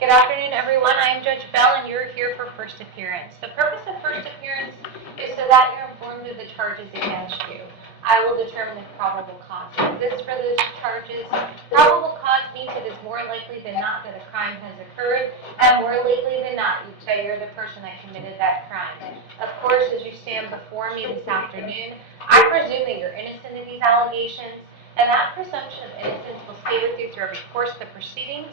Good afternoon, everyone. I am Judge Bell, and you're here for first appearance. The purpose of first appearance is so that you're informed of the charges against you. I will determine the probable cause exists for those charges. Probable cause means it is more likely than not that a crime has occurred, and more likely than not, you'd say you're the person that committed that crime. Of course, as you stand before me this afternoon, I presume that you're innocent of these allegations, and that presumption of innocence will stay with you through every course of the proceedings,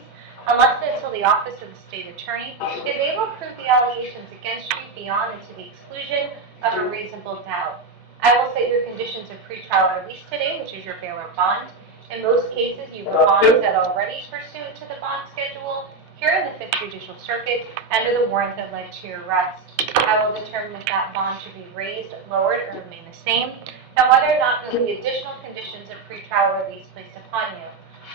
unless and until the office of the state attorney is able to prove the allegations against you beyond and to the exclusion of a reasonable doubt. I will set your conditions of pretrial release today, which is your bail or bond. In most cases, you have bonds that are already pursuant to the bond schedule here in the 5th Judicial Circuit under the warrant that led to your arrest. I will determine if that bond should be raised, lowered, or remain the same, and whether or not there will be additional conditions of pretrial release placed upon you.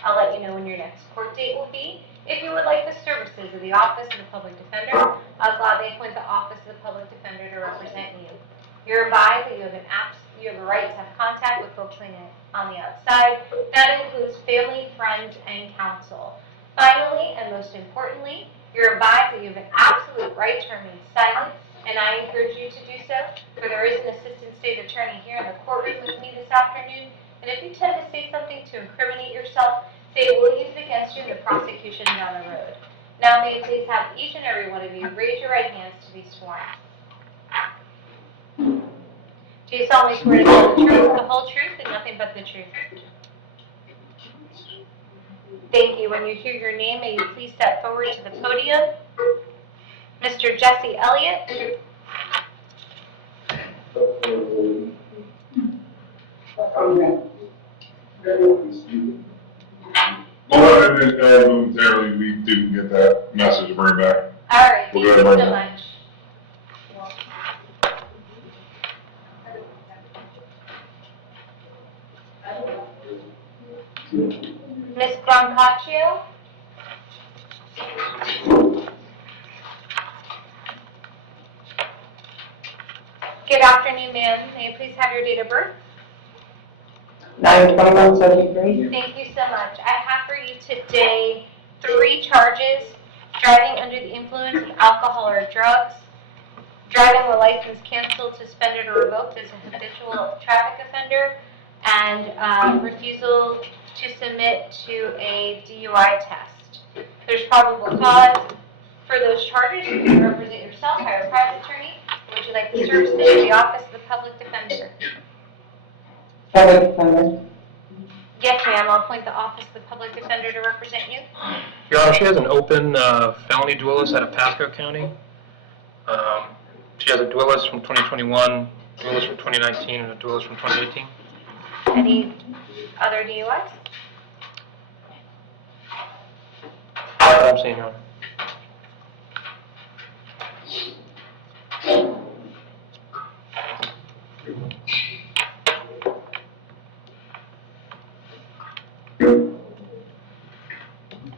I'll let you know when your next court date will be. If you would like the services of the Office of the Public Defender, I'll gladly appoint the Office of the Public Defender to represent you. You're advised that you have a right to have contact with folks on the outside. That includes family, friends, and counsel. Finally, and most importantly, you're advised that you have an absolute right to remain silent, and I encourage you to do so, for there is an assistant state attorney here in the courtroom with me this afternoon, and if you tend to say something to incriminate yourself, they will use it against you in the prosecution down the road. Now, may I please have each and every one of you raise your right hands to be sworn. Do you solemnly swear to tell the truth, the whole truth, and nothing but the truth? Thank you. When you hear your name, may you please step forward to the podium. Mr. Jesse Elliott. Momentarily, we didn't get that message to bring back. All right, thank you so much. Ms. Brancaccio. Good afternoon, ma'am. May I please have your date of birth? 9/21/73. Thank you so much. I have for you today 3 charges: driving under the influence of alcohol or drugs, driving with license canceled, suspended, or revoked as a habitual traffic offender, and refusal to submit to a DUI test. There's probable cause for those charges. You can represent yourself, hire a private attorney. Would you like the services of the Office of the Public Defender? Public Defender. Yes, ma'am. I'll appoint the Office of the Public Defender to represent you. Your Honor, she has an open felony dual list out of Pasco County. She has a dual list from 2021, dual list from 2019, and a dual list from 2018. Any other DUIs? I'm seeing, Your Honor.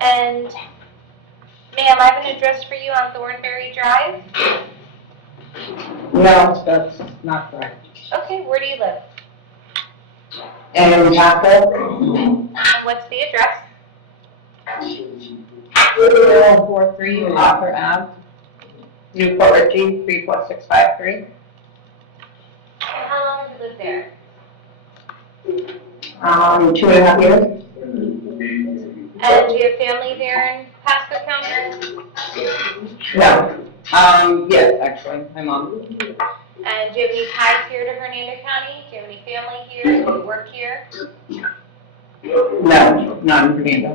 And, ma'am, I have an address for you on Thornberry Drive. No, that's not correct. Okay, where do you live? And Pasco, And what's the address? 043 Author Ave, Newport Richie, 34653. And how long have you lived there? 2.5 years. And do you have family there in Pasco County? No. Yes, actually, my mom. And do you have any ties here to Hernando County? Do you have any family here? Do you work here? No, not in Fernando.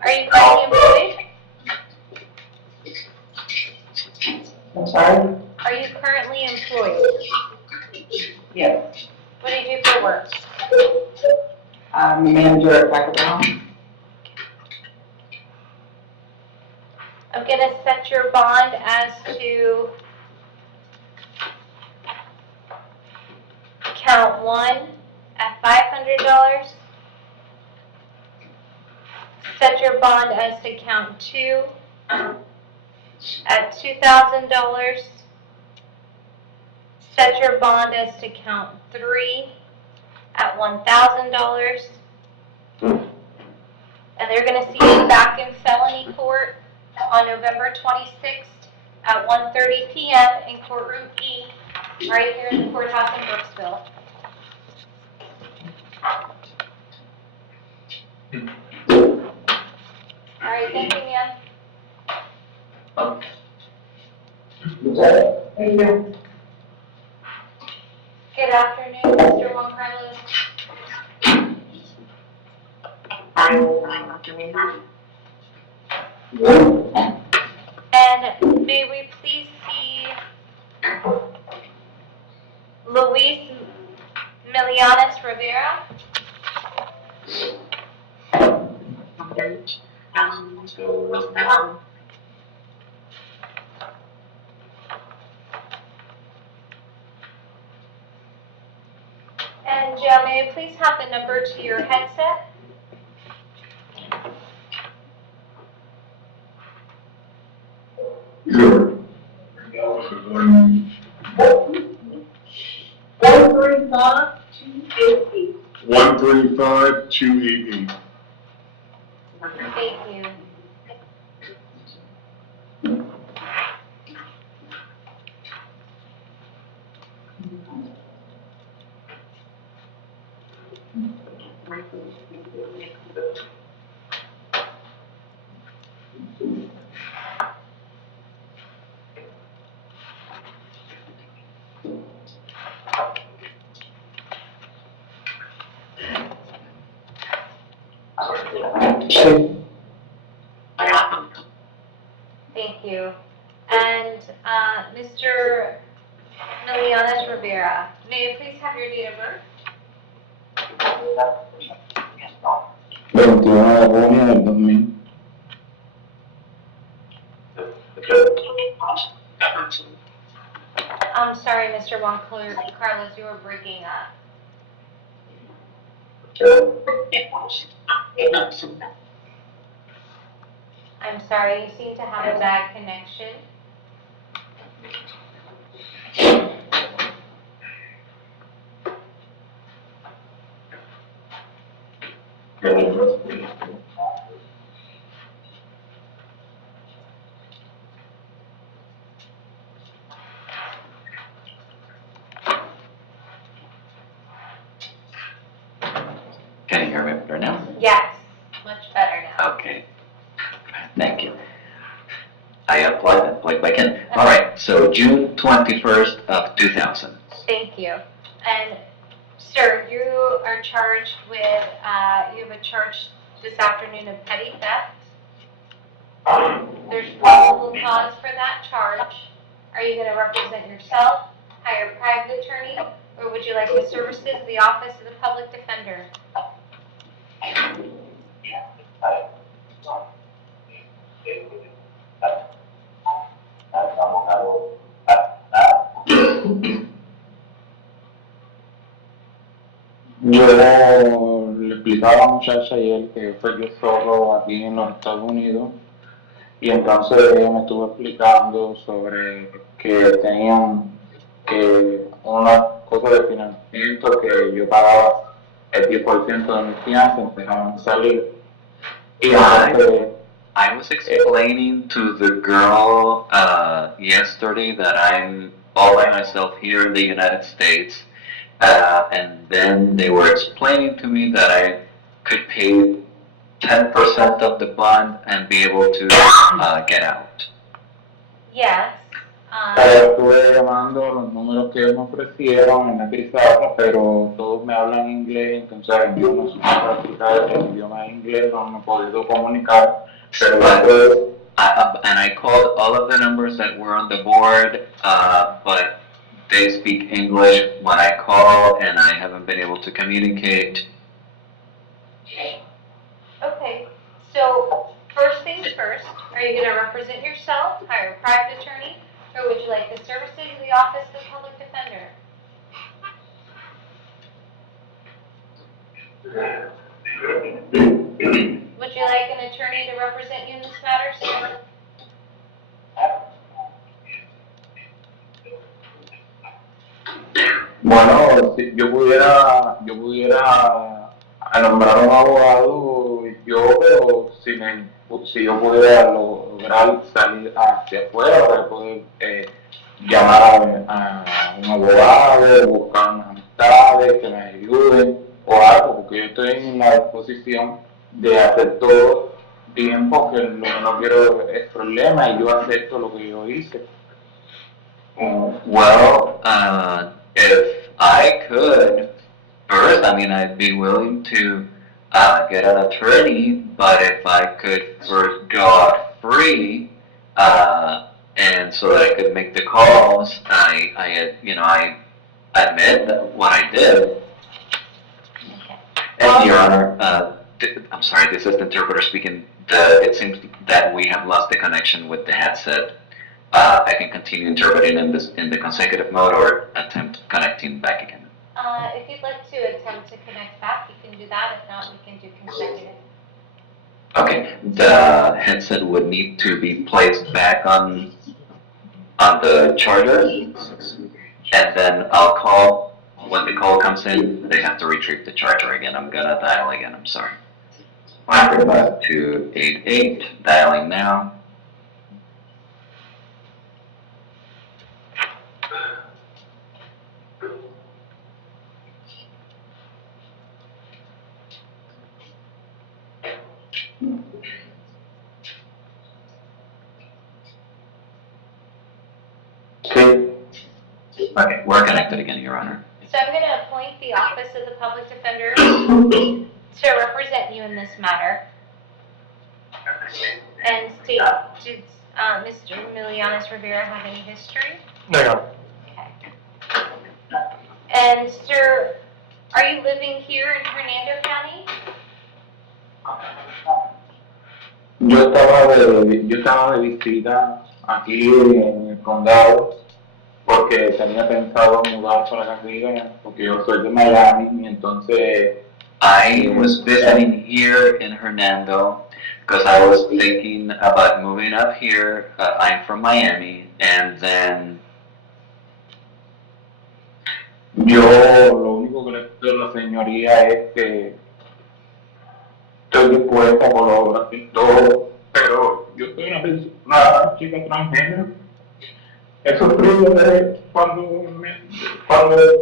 Are you currently employed? I'm sorry? Are you currently employed? Yes. What do you do for work? I'm a manager at Taco Bell. I'm going to set your bond as to count 1 at $500. Set your bond as to count 2 at $2,000. set your bond as to count 3 at $1,000. And they're going to see you back in felony court on November 26th at 1:30 p.m. in courtroom E, right here in the courthouse in Brooksville. All right, thank you, ma'am. Thank you. Good afternoon, Mr. Juan Carlos. And may we please see Luis Milianes Rivera? And Joe, may I please have the number to your headset? Sure. 135-288. 135-288. Thank you. Thank you. And Mr. Milianes Rivera, may I please have your date of birth? 21 de junio del 2000. I'm sorry, Mr. Juan Carlos, you were breaking up. I'm sorry, you seem to have a bad connection. Can you hear me better now? Yes, much better now. Okay, thank you. I applied back in. All right, so June 21st of 2000. Thank you. And sir, you are charged with, you have a charge this afternoon of petty theft. There's probable cause for that charge. Are you going to represent yourself, hire a private attorney, or would you like the services of the Office of the Public Defender? Yo le explicaba a la muchacha ayer que fue yo solo aquí en los Estados Unidos y entonces ella me estuvo explicando sobre que tenían que una cosa de financiamiento que yo pagaba el 10% de mi fianza, empezaban a salir y entonces I was explaining to the girl yesterday that I'm all by myself here in the United States, and then they were explaining to me that I could pay 10% of the bond and be able to get out. Yes. estuve llamando los números que ellos me ofrecieron en la pizarra, pero todos me hablan inglés, entonces yo no sé practicar el idioma inglés, no me he podido comunicar. Pero And I called all of the numbers that were on the board, but they speak English when I call, and I haven't been able to communicate. Okay, so first things first, are you going to represent yourself, hire a private attorney, or would you like the services of the Office of the Public Defender? Would you like an attorney to represent you in this matter, sir? Bueno, si yo pudiera nombrar un abogado yo, pero si yo pudiera lograr salir hacia afuera para poder llamar a un abogado, buscar unas amistades que me ayuden o algo, porque yo estoy en la disposición de hacer todo bien, porque lo que no quiero es problema y yo acepto lo que yo hice. Well, if I could, first, I mean, I'd be willing to get an attorney, but if I could first go out free, and so that I could make the calls, I admit that what I did. And Your Honor, I'm sorry, this is the interpreter speaking. It seems that we have lost the connection with the headset. I can continue interpreting in the consecutive mode or attempt connecting back again. If you'd like to attempt to connect back, you can do that. If not, we can do consecutive. Okay, the headset would need to be placed back on the charger, and then I'll call. When the call comes in, they have to retrieve the charger again. I'm gonna dial again. I'm sorry. 288, dialing now. Okay, we're connected again, Your Honor. So I'm going to appoint the Office of the Public Defender to represent you in this matter. And state, did Mr. Milianis Rivera have any history? No, Your Honor. Okay. And sir, are you living here in Hernando County? Yo estaba de visita aquí en el condado porque tenía pensado mudar para acá arriba porque yo soy de Miami y entonces I was visiting here in Hernando because I was thinking about moving up here. I'm from Miami, and then yo lo único que le pido a la señoría es que estoy dispuesta a colaborar en todo, pero yo soy una chica transgénero. He sufrido desde cuando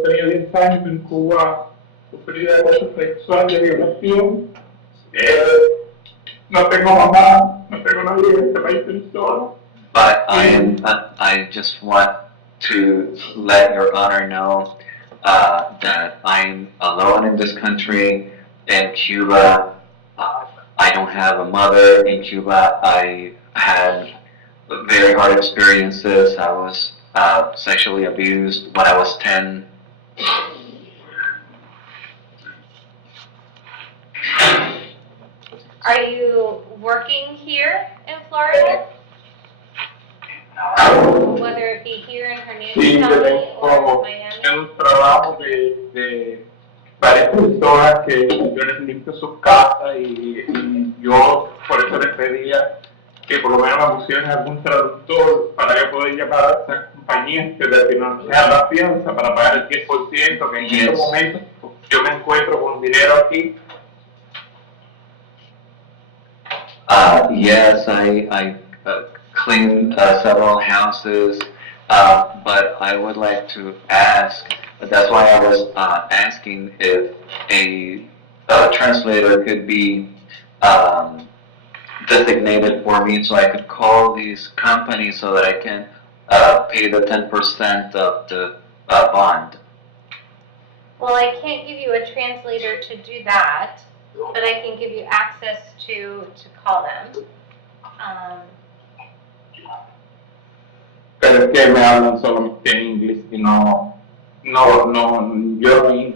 tenía 10 años en Cuba, sufrí de abuso sexual, de violación. No tengo mamá, no tengo nadie en este país, estoy solo. but I just want to let Your Honor know that I'm alone in this country. In Cuba, I don't have a mother. In Cuba, I had very hard experiences. I was sexually abused when I was 10. Are you working here in Florida? Whether it be here in Hernando Sí, yo County or tengo Miami? un trabajo de varias personas que yo les limpio sus casas y yo por eso les pedía que por lo menos me pusieran algún traductor para yo poder llamar a esas compañías que le financian la fianza para pagar el 10%, que en estos momentos yo me encuentro con dinero aquí. Yes, I cleaned several houses, but I would like to ask, that's why I was asking if a translator could be designated for me so I could call these companies so that I can pay the 10% of the bond. Well, I can't give you a translator to do that, but I can give you access to call them. Pero es que me hablan solamente en inglés y yo no inglés.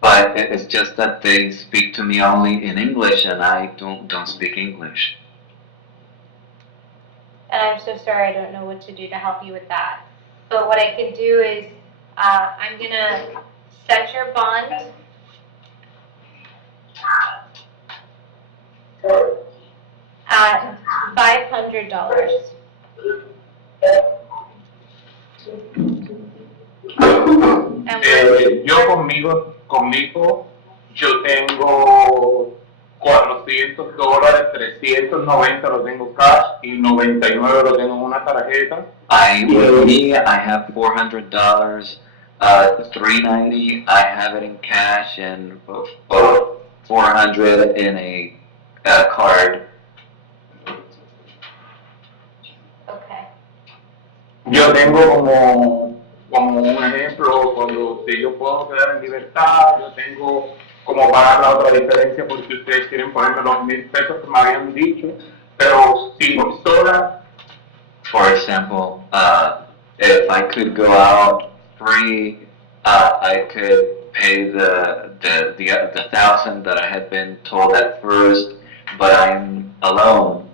But it's just that they speak to me only in English and I don't speak English. And I'm so sorry, I don't know what to do to help you with that. But what I can do is, I'm gonna set your bond at $500. And Conmigo, yo tengo $400, 390 lo tengo cash y 99 lo tengo en una tarjeta. With me, I have $400, 390, I have it in cash, and 400 in a card. Okay. Yo tengo como un ejemplo, cuando si yo puedo quedar en libertad, yo tengo como pagar la otra diferencia porque ustedes quieren ponerme los $1,000 que me habían dicho, pero sin sola. For example, if I could go out free, I could pay the 1,000 that I had been told at first, but I'm alone.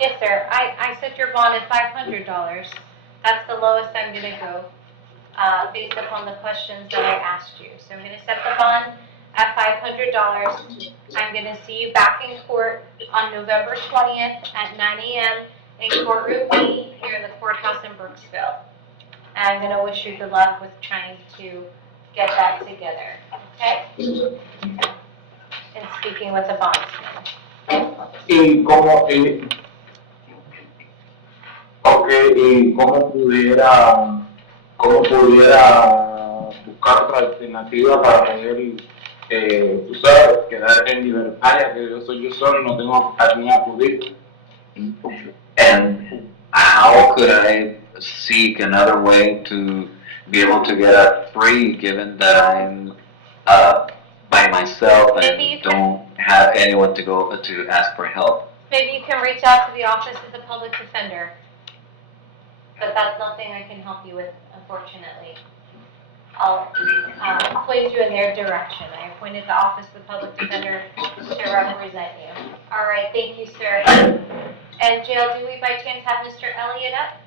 Yes, sir. I set your bond at $500. That's the lowest I'm gonna go, based upon the questions that I asked you. So I'm gonna set the bond at $500. I'm gonna see you back in court on November 20th at 9 a.m. in courtroom B here in the courthouse in Brooksville. And I'm gonna wish you good luck with trying to get that together, okay? And speaking with the bondsman. Y cómo, y cómo pudiera buscar otra alternativa para poder, tú sabes, quedar en libertad, ya que yo soy yo solo y no tengo a quién acudir. And how could I seek another way to be able to get out free, given that I'm by myself and don't have anyone to go to ask for help? Maybe you can reach out to the Office of the Public Defender. But that's nothing I can help you with, unfortunately. I'll point you in their direction. I appointed the Office of the Public Defender to represent you. All right, thank you, sir. And Jail, do we by chance have Mr. Elliott up?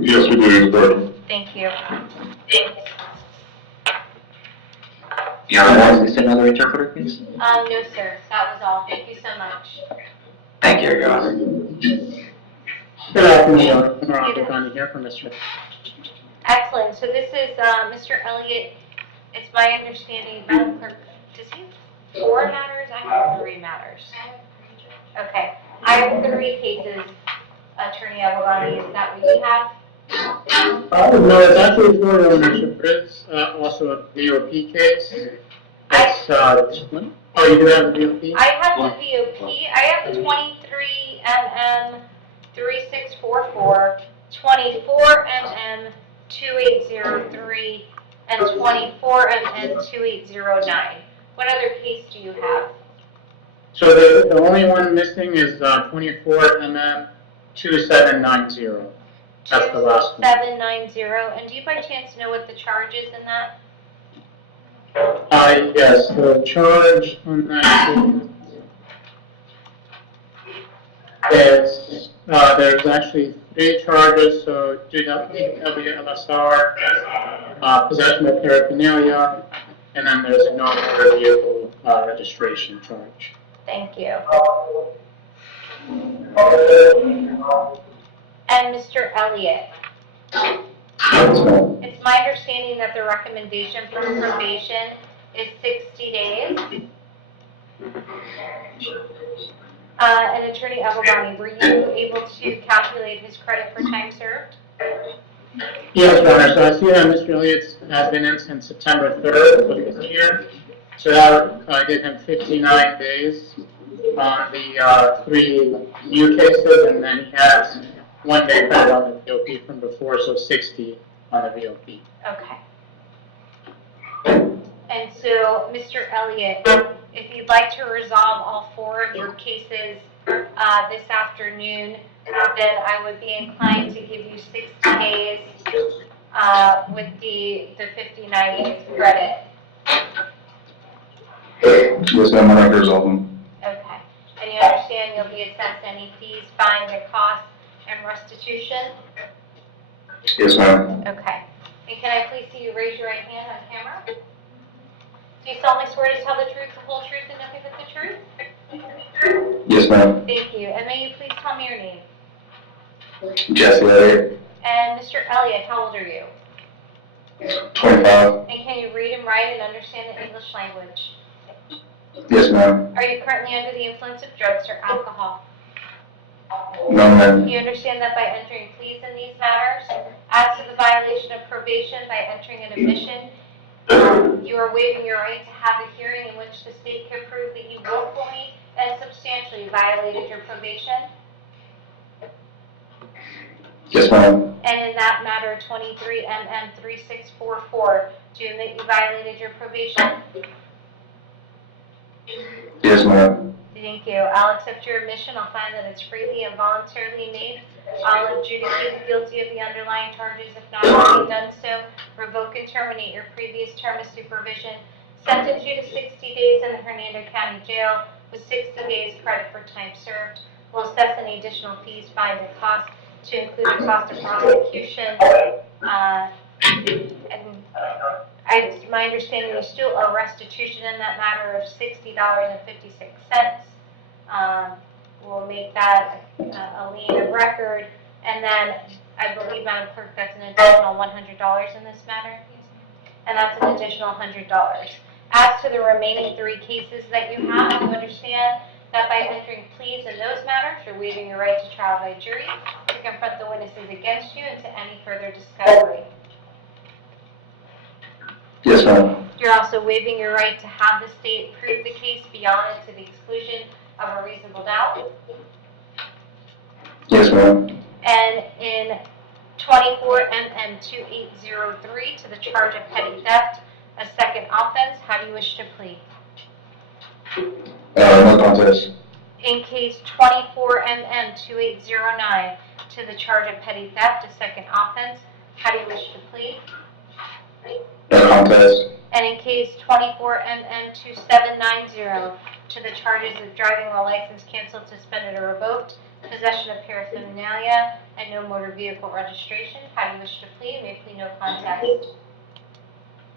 Yes, we do, Mr. Thank you. Your Honor, is this another interpreter, please? No, sir. That was all. Thank you so much. Thank you, Your Honor. Good afternoon, Hernando, I'm here for Mr. Excellent. So this is Mr. Elliott. It's my understanding, Madam Clerk, does he have 4 matters? I have 3 matters. Okay. I have 3 cases, Attorney Avalani. Is that what you have? No, it's actually 4 ownership, but it's also a VOP case. It's, oh, you do have the VOP? I have the VOP. I have the 23 mm 3644, 24 mm 2803, and 24 mm 2809. What other case do you have? So the only one missing is 24 mm 2790. That's the last one. 2790. And do you by chance know what the charge is in that? Yes, the charge on that is, there's actually 3 charges, so WLSR, possession of paraphernalia, and then there's a non-motor vehicle registration charge. Thank you. And Mr. Elliott, it's my understanding that the recommendation from probation is 60 days. And Attorney Avalani, were you able to calculate his credit for time served? Yes, Your Honor, so I see that Mr. Elliott has been in since September 3rd of this year, so that would give him 59 days on the 3 new cases, and then he has 1 day credit on the VOP from before, so 60 on the VOP. Okay. And so, Mr. Elliott, if you'd like to resolve all 4 of your cases this afternoon, then I would be inclined to give you 60 days with the 59 days credit. Yes, ma'am, I can resolve them. Okay. And you understand you'll be assessed any fees, fines, and costs, and restitution? Yes, ma'am. Okay. And can I please see you raise your right hand on camera? Do you solemnly swear to tell the truth, the whole truth, and nothing but the truth? Yes, ma'am. Thank you. And may you please tell me your name? Jesse Elliott. And Mr. Elliott, how old are you? 25. And can you read and write and understand the English language? Yes, ma'am. Are you currently under the influence of drugs or alcohol? No, ma'am. You understand that by entering pleas in these matters, as to the violation of probation by entering an admission, you are waiving your right to have a hearing in which the state can prove that you willfully and substantially violated your probation? Yes, ma'am. And in that matter, 23 MM 3644, do you admit you violated your probation? Yes, ma'am. Thank you. I'll accept your admission. I'll find that it's freely and voluntarily made. I'll adjudicate you guilty of the underlying charges. If not having done so, revoke and terminate your previous term of supervision. Sentence you to 60 days in the Hernando County Jail with 60 days credit for time served. We'll assess any additional fees, fines, and costs to include the cost of prosecution. And my understanding is still a restitution in that matter of $60.56. We'll make that a lien of record, and then I believe, Madam Clerk, that's an additional $100 in this matter, and that's an additional $100. As to the remaining 3 cases that you have, you understand that by entering pleas in those matters, you're waiving your right to trial by jury, to confront the witnesses against you, and to any further discovery. Yes, ma'am. You're also waiving your right to have the state prove the case beyond and to the exclusion of a reasonable doubt. Yes, ma'am. And in 24 MM 2803 to the charge of petty theft, a second offense, how do you wish to plead? No contest. In case 24 MM 2809 to the charge of petty theft, a second offense, how do you wish to plead? No contest. And in case 24 MM 2790 to the charges of driving while license canceled, suspended, or revoked, possession of paraphernalia, and no motor vehicle registration, how do you wish to plead? You may plead no contest.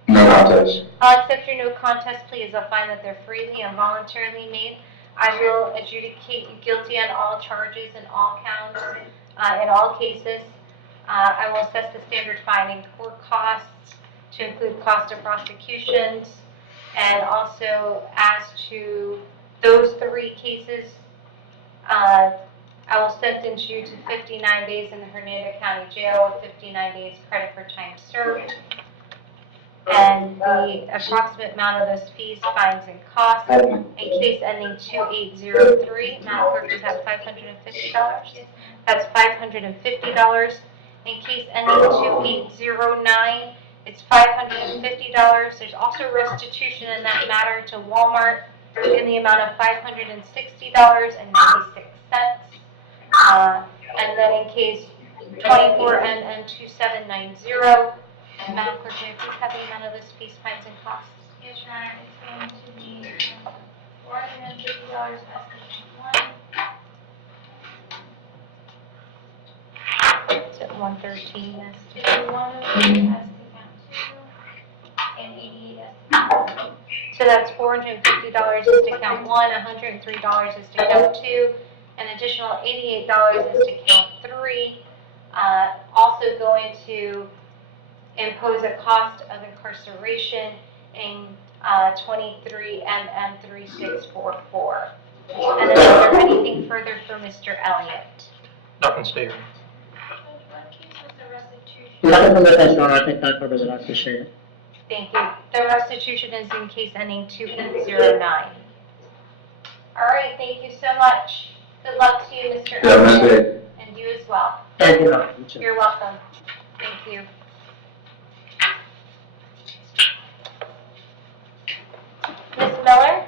No contest. I'll accept your no contest plea as I'll find that they're freely and voluntarily made. I will adjudicate you guilty on all charges and all counts in all cases. I will assess the standard finding court costs to include cost of prosecutions, and also as to those 3 cases, I will sentence you to 59 days in the Hernando County Jail with 59 days credit for time served. And the approximate amount of those fees, fines, and costs in case ending 2803, Madam Clerk, is that $550? That's $550. In case ending 2809, it's $550. There's also restitution in that matter to Walmart in the amount of $560.96. And then in case 24 NN 2790, Madam Clerk, may I please have the amount of those fees, fines, and costs? Yes, Your Honor, it's going to be $450 as Is it 113? That's to count 1, as to count 2, and 88 as to count 3. So that's $450 is to count 1, $103 is to count 2, an additional $88 is to count 3. Also going to impose a cost of incarceration in 23 MM 3644. And then is there anything further for Mr. Elliott? Nothing stated. What case was the restitution? Nothing from the defense, Your Honor. I think that covers it. I appreciate it. Thank you. The restitution is in case ending 2809. All right, thank you so much. Good luck to you, Mr. Yeah, nice Elliott, day. and you as well. Thank you, Your Honor. You too. You're welcome. Thank you. Ms. Miller?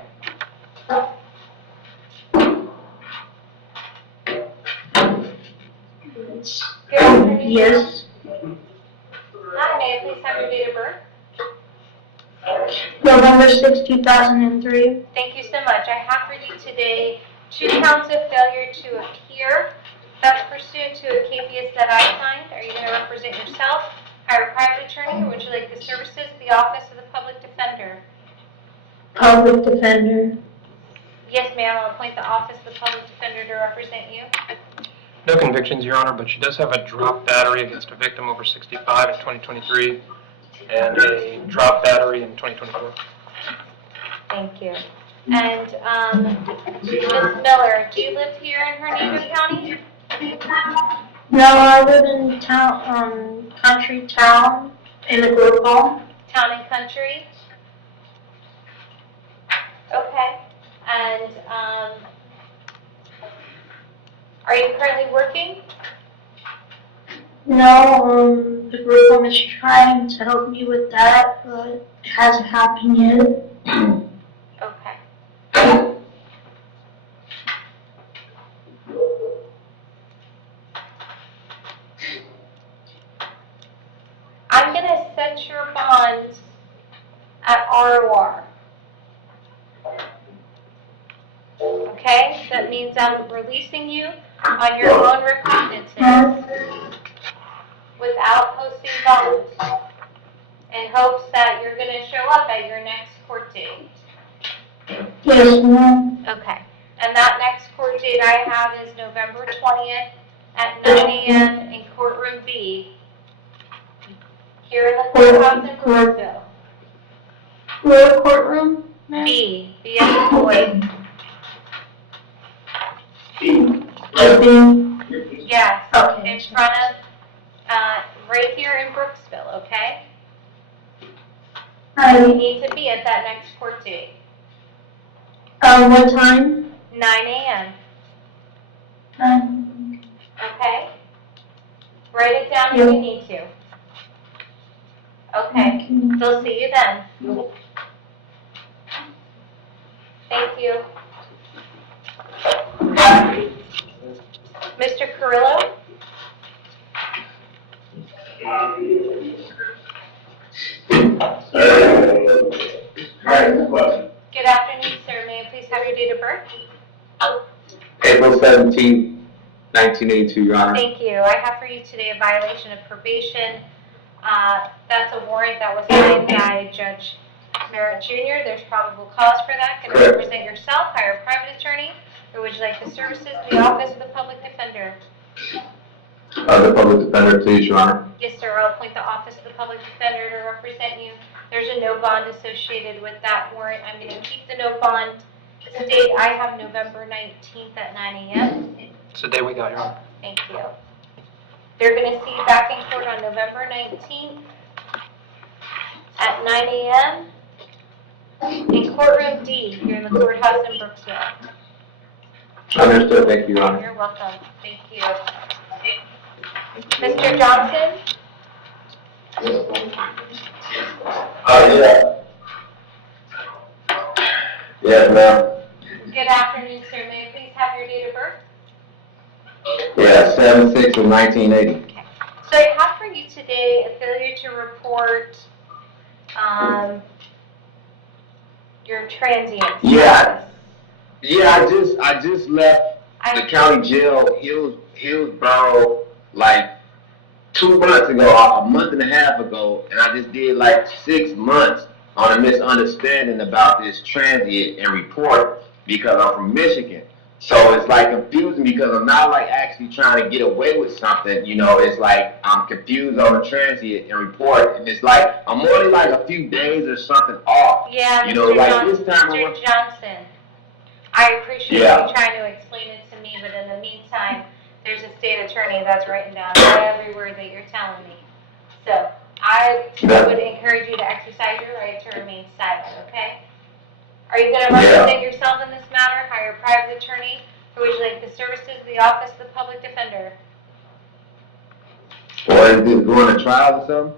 Good afternoon. Yes, Hi, may I please have your date of birth? November 6, 2003. Thank you so much. I have for you today 2 counts of failure to appear. That's pursuant to a caveat that I signed. Are you going to represent yourself, hire a private attorney, or would you like the services of the Office of the Public Defender? Public defender. Yes, ma'am. I'll appoint the Office of the Public Defender to represent you. No convictions, Your Honor, but she does have a drop battery against a victim over 65 in 2023 and a drop battery in 2024. Thank you. And, Ms. Miller, do you live here in Hernando County? No, I live in town, country town in the group home. Town and country? Okay. And, are you currently working? No, the group home is trying to help me with that, but it hasn't happened yet. Okay. I'm gonna set your bond at ROR. Okay, that means I'm releasing you on your own recognizance without posting bond in hopes that you're gonna show up at your next court date. Yes, ma'am. Okay, and that next court date I have is November 20th at 9 a.m. in courtroom B here in the courthouse in Brooksville. What courtroom, ma'am? B as in boy. Yes, Okay. in front of, right here in Brooksville, okay? You need to be at that next court date, What time? 9 a.m., 9. okay? Write it down if you need to. Okay, they'll see you then. Thank you. Mr. Carrillo? Good afternoon, sir. May I please have your date of birth? April 17th, 1982, Your Honor. Thank you. I have for you today a violation of probation. That's a warrant that was signed by Judge Merritt Jr. There's probable cause for that. Can you Correct. represent yourself, hire a private attorney, or would you like the services of the Office of the Public Defender? The public defender, please, Your Honor. Yes, sir. I'll appoint the Office of the Public Defender to represent you. There's a no bond associated with that warrant. I'm going to keep the no bond. The date I have November 19th at 9 a.m. It's the day we got, Your Honor. Thank you. They're going to see you back in court on November 19th at 9 a.m. in courtroom D here in the courthouse in Brooksville. Understood, thank you, Your Honor. You're welcome. Thank you. Mr. Johnson? Yeah. Yes, ma'am. Good afternoon, sir. May I please have your date of birth? Yeah, 7/6 of 1980. Okay. So I have for you today a failure to report your transient Yeah. status. Yeah, I just left the county jail, Hillsborough, like 2 months ago, a month and a half ago, and I just did like 6 months on a misunderstanding about this transient and report because I'm from Michigan. So it's like confusing because I'm not like actually trying to get away with something, you know, it's like I'm confused on the transient and report, and it's like I'm only like a few days or something off. Yeah, You know, like this time Mr. Johnson, I appreciate Yeah. you trying to explain it to me, but in the meantime, there's a state attorney that's writing down every word that you're telling me. So I would encourage you to exercise your right to remain silent, okay? Are you going to represent yourself in this matter, hire a private attorney, or would you like the services of the Office of the Public Defender? Or is this going to trial or something?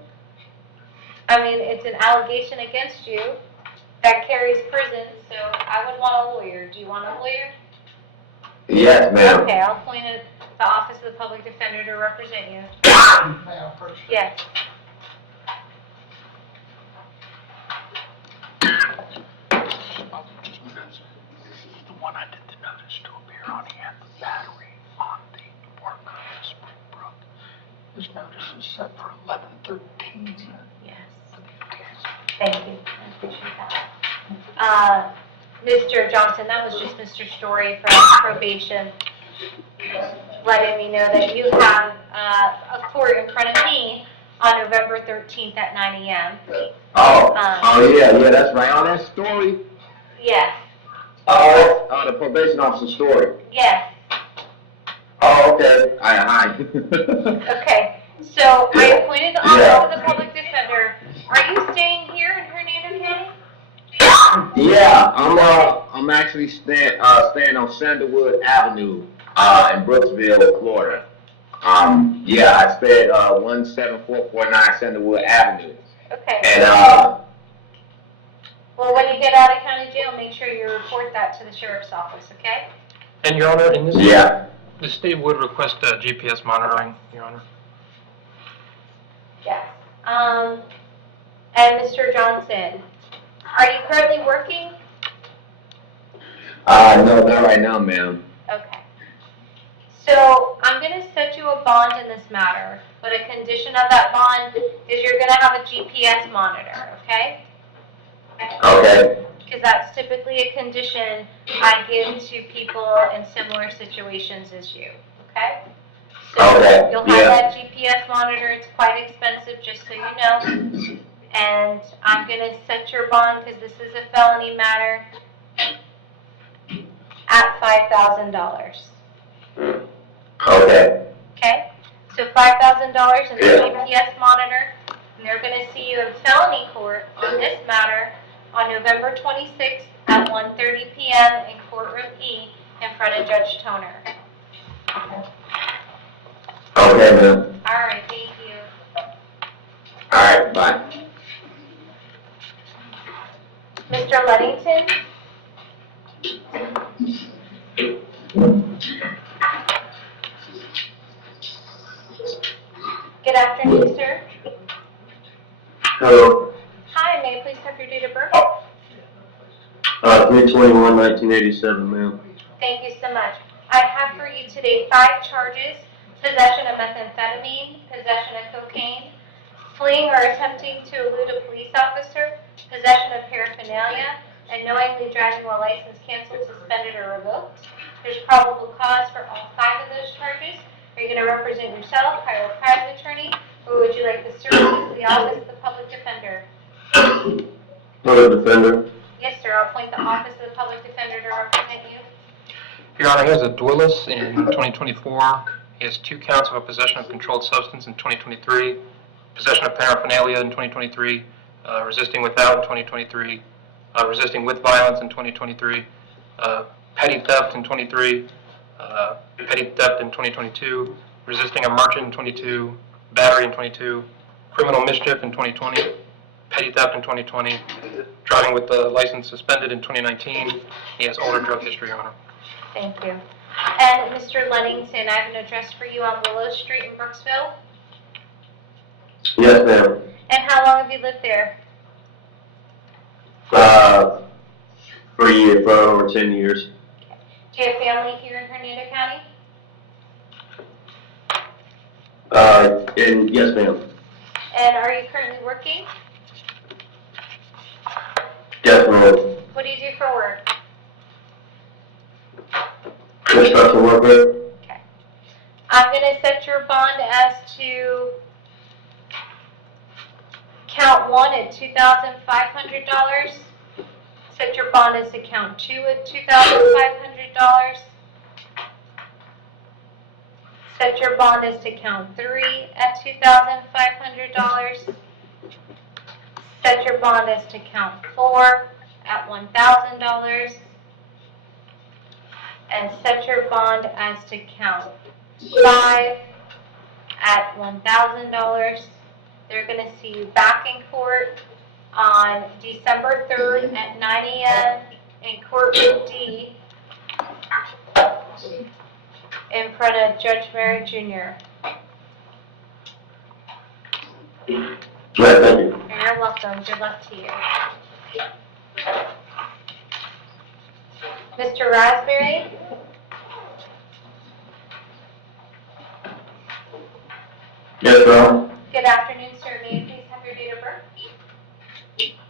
I mean, it's an allegation against you that carries prison, so I would want a lawyer. Do you want a lawyer? Yes, ma'am. Okay, I'll appoint the Office of the Public Defender to represent you. Yes. The one I did the notice to appear on, he had the battery on the work on Springbrook. His notice is set for 11/13. Yes. Thank you. I appreciate that. Mr. Johnson, that was just Mr. Story from probation. letting me know that you have a court in front of me on November 13th at 9 a.m. Yeah, that's right. Oh, that story. Yes, The probation officer story. yes. Oh, okay. Hi. Okay, so I appointed the office of the public defender. Are you staying here in Hernando County? Yeah, I'm actually staying on Sandalwood Avenue, in Brooksville, Florida. Yeah, I stay at 17449 Sandalwood Avenue. Okay. And Well, when you get out of county jail, make sure you report that to the sheriff's office, okay? And Your Honor, in this, yeah. the state would request GPS monitoring, Your Honor. Yes. And Mr. Johnson, are you currently working? No, not right now, ma'am. Okay. So I'm going to set you a bond in this matter, but a condition of that bond is you're going to have a GPS monitor, okay? Okay. Because that's typically a condition I give to people in similar situations as you, okay? So Okay, you'll have yeah. that GPS monitor. It's quite expensive, just so you know. And I'm going to set your bond, because this is a felony matter, at $5,000. Okay. Okay? So $5,000 in the Yeah. GPS monitor, and they're going to see you in felony court on this matter on November 26th at 1:30 p.m. in courtroom E in front of Judge Toner. Okay, ma'am. All right, thank you. All right, bye. Mr. Luddington? Good afternoon, sir. Hello. Hi, may I please have your date of birth? 3/21/1987, ma'am. Thank you so much. I have for you today 5 charges: possession of methamphetamine, possession of cocaine, fleeing or attempting to elude a police officer, possession of paraphernalia, and knowingly driving while license canceled, suspended, or revoked. There's probable cause for all 5 of those charges. Are you going to represent yourself, hire a private attorney, or would you like the services of the Office of the Public Defender? Public defender. Yes, sir. I'll appoint the Office of the Public Defender to represent you. Your Honor, he has a Dwillis in 2024. He has 2 counts of a possession of controlled substance in 2023, possession of paraphernalia in 2023, resisting without in 2023, resisting with violence in 2023, petty theft in 23, petty theft in 2022, resisting a merchant in 22, battery in 22, criminal mischief in 2020, petty theft in 2020, driving with the license suspended in 2019. He has older drug history, Your Honor. Thank you. And Mr. Luddington, I have an address for you on Willow Street in Brooksville. Yes, ma'am. And how long have you lived there? For a year, for over 10 years. Do you have family here in Hernando County? And yes, ma'am. And are you currently working? Yes, ma'am. What do you do for work? Construction worker. Okay. I'm going to set your bond as to count 1 at $2,500. Set your bond as to count 2 at $2,500. Set your bond as to count 3 at $2,500. Set your bond as to count 4 at $1,000. And set your bond as to count 5 at $1,000. They're going to see you back in court on December 3rd at 9 a.m. in courtroom D in front of Judge Merritt Jr. Right, thank you. You're welcome. Good luck to you. Mr. Raspberry? Yes, ma'am. Good afternoon, sir. May you please have your date of birth?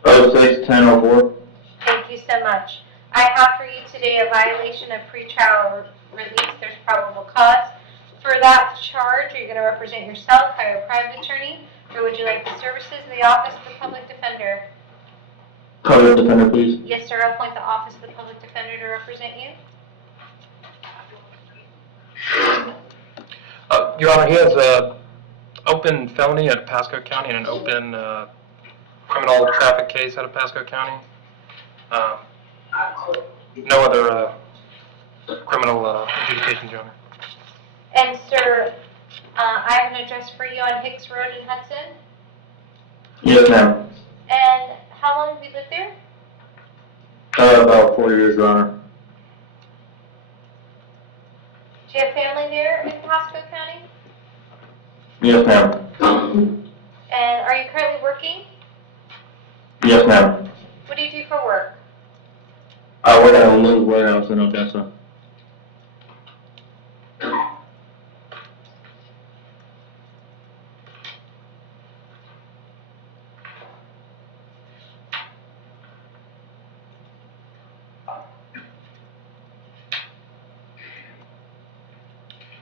06/10/04. Thank you so much. I have for you today a violation of pretrial release. There's probable cause. that charge, are you going to represent yourself, hire a private attorney, or would you like the services of the Office of the Public Defender? Public defender, please. Yes, sir, I'll appoint the Office of the Public Defender to represent you. Your Honor, he has a open felony at Pasco County and an open criminal traffic case out of Pasco County. No other criminal adjudications, Your Honor. And sir, I have an address for you on Hicks Road in Hudson. Yes, ma'am. And how long have you lived there? About 4 years, Your Honor. Do you have family there in Pasco County? Yes, ma'am. And are you currently working? Yes, ma'am. What do you do for work? I work at a Lowe's warehouse in Odessa.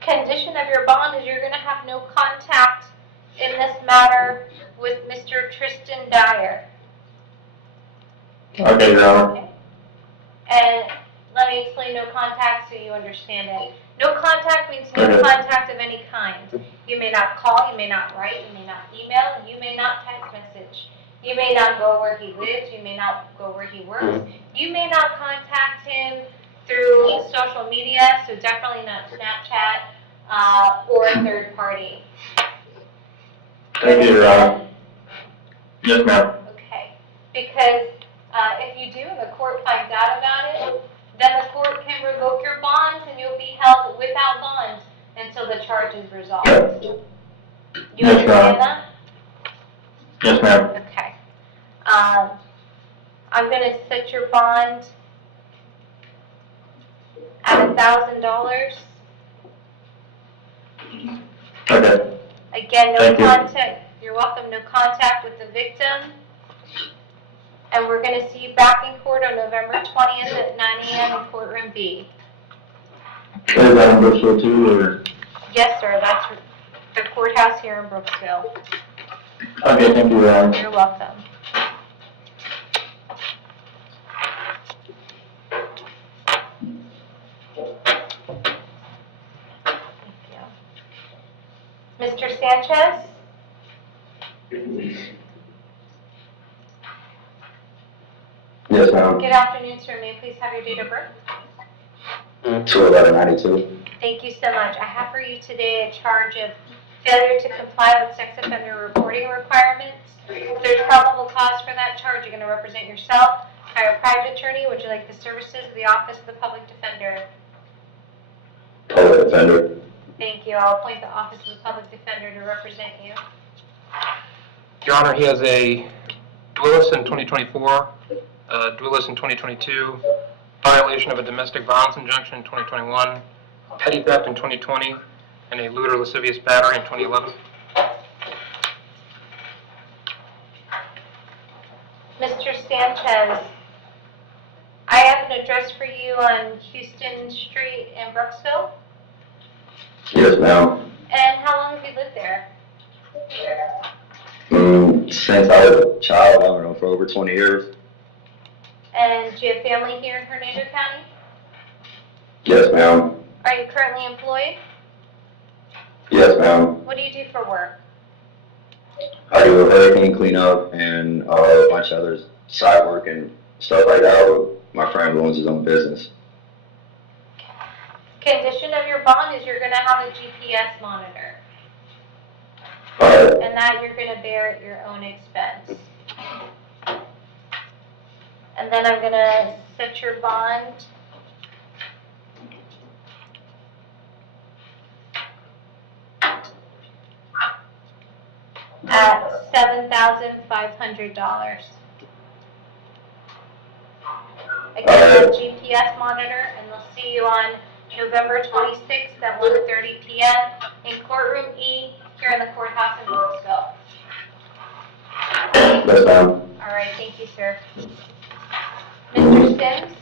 Condition of your bond is you're going to have no contact in this matter with Mr. Tristan Dyer. Okay, Your Honor. Okay. And let me explain no contact so you understand it. No contact means no Okay. contact of any kind. You may not call, you may not write, you may not email, you may not text message. You may not go where he lives, you may not go where he works. You may not contact him through social media, so definitely not Snapchat or a third party. Thank you, Your Honor. Yes, ma'am. Okay, because if you do and the court finds out about it, then the court can revoke your bonds and you'll be held without bonds until the charge is resolved. You Yes, understand ma'am. that? Yes, ma'am. Okay. I'm going to set your bond at $1,000. Okay. Again, no Thank you. contact. You're welcome. No contact with the victim. And we're going to see you back in court on November 20th at 9 a.m. in courtroom B. Is that in Brooksville too, or? Yes, sir. That's the courthouse here in Brooksville. Okay, thank you, Your Honor. You're welcome. Thank you. Mr. Sanchez? Yes, ma'am. Good afternoon, sir. May I please have your date of birth? 2/11/92. Thank you so much. I have for you today a charge of failure to comply with sex offender reporting requirements. If there's probable cause for that charge, you're going to represent yourself, hire a private attorney. Would you like the services of the Office of the Public Defender? Public defender. Thank you. I'll appoint the Office of the Public Defender to represent you. Your Honor, he has a duelist in 2024, a duelist in 2022, violation of a domestic violence injunction in 2021, petty theft in 2020, and a lewd or lascivious battery in 2011. Mr. Sanchez, I have an address for you on Houston Street in Brooksville. Yes, ma'am. And how long have you lived there? Since I was a child, I don't know, for over 20 years. And do you have family here in Hernando County? Yes, ma'am. Are you currently employed? Yes, ma'am. What do you do for work? I do a hurricane cleanup and a bunch of other side work and stuff like that. My friend owns his own business. Condition of your bond is you're going to have a GPS monitor. Alright. And that you're going to bear at your own expense. And then I'm going to set your bond at $7,500. Again, that GPS monitor, and we'll see you on November 26th at 1:30 p.m. in courtroom E here in the courthouse in Louisville. Yes, ma'am. All right, thank you, sir. Mr. Sims?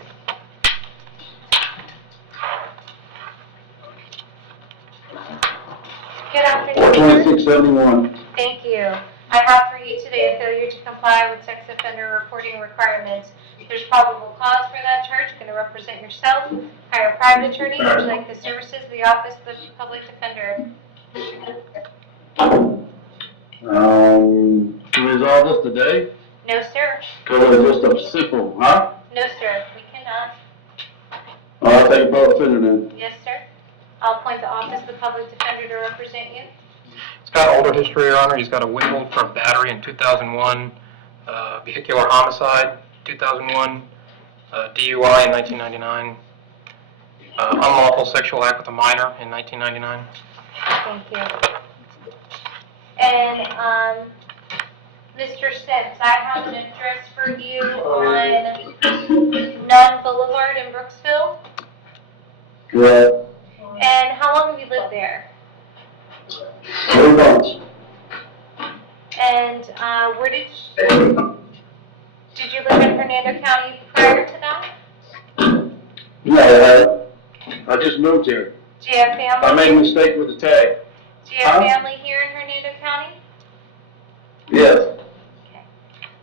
2671. Thank you. I have for you today a failure to comply with sex offender reporting requirements. There's probable cause for that charge. You're going to represent yourself. Hire a private attorney. Would you like the services of the Office of the Public Defender? To resolve this today? No, sir. Cause it's just a simple, huh? No, sir. We cannot. I'll take a public defender then. Yes, sir. I'll appoint the Office of the Public Defender to represent you. He's got older history, Your Honor. He's got a wiggle for a battery in 2001, vehicular homicide, 2001, DUI in 1999, unlawful sexual act with a minor in 1999. Thank you. And, Mr. Sims, I have an address for you on Nunn Boulevard in Brooksville. Correct. And how long have you lived there? 3 months. And, where did you live in Hernando County prior to that? No, I just moved here. Do you have family? I made a mistake with the tag. Do you have family here in Hernando County? Yes.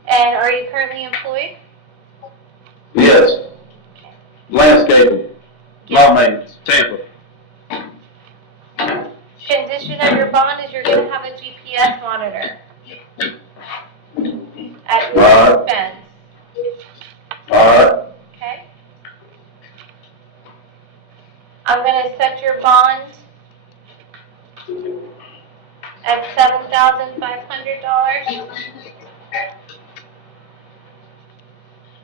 And are you currently employed? Yes. Landscaping. Lawn maintenance. Tampa. Condition of your bond is you're going to have a GPS monitor at your expense. Alright. Okay? I'm going to set your bond at $7,500.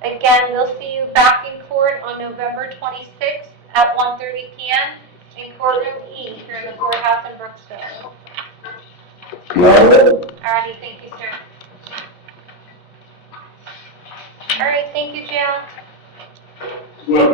Again, we'll see you back in court on November 26th at 1:30 p.m. in courtroom E here in the courthouse in Brooksville. Alrighty, thank you, sir. Alright, thank you, Jill. Well,